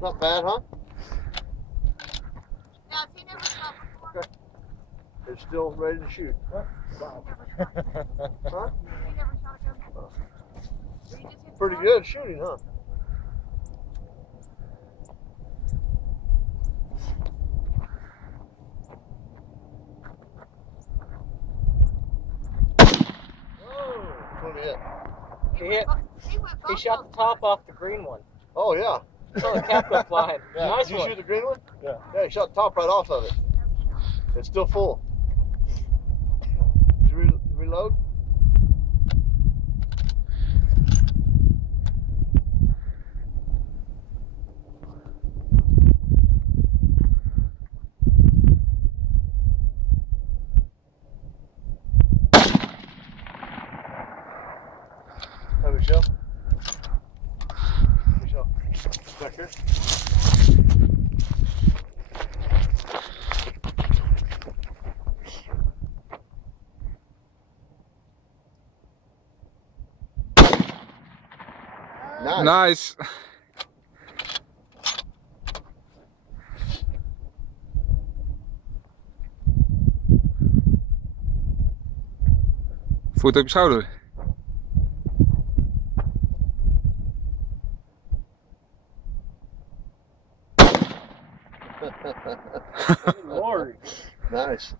Not bad, huh? Now, has he never shot before? Okay. It's still ready to shoot. Huh? Huh? He never shot a gun before? Or you just hit the Pretty mark? good shooting, huh? What did he hit? He shot the top off the green one. Oh, yeah. Saw the cap go flying. Yeah. Nice Did you one. shoot the green one? Yeah. Yeah, he shot the top right off of it. It's still full. Did you reload? Have a shell? Have a shell. Back here? Nice. Voet op je schouder. Lord. Nice.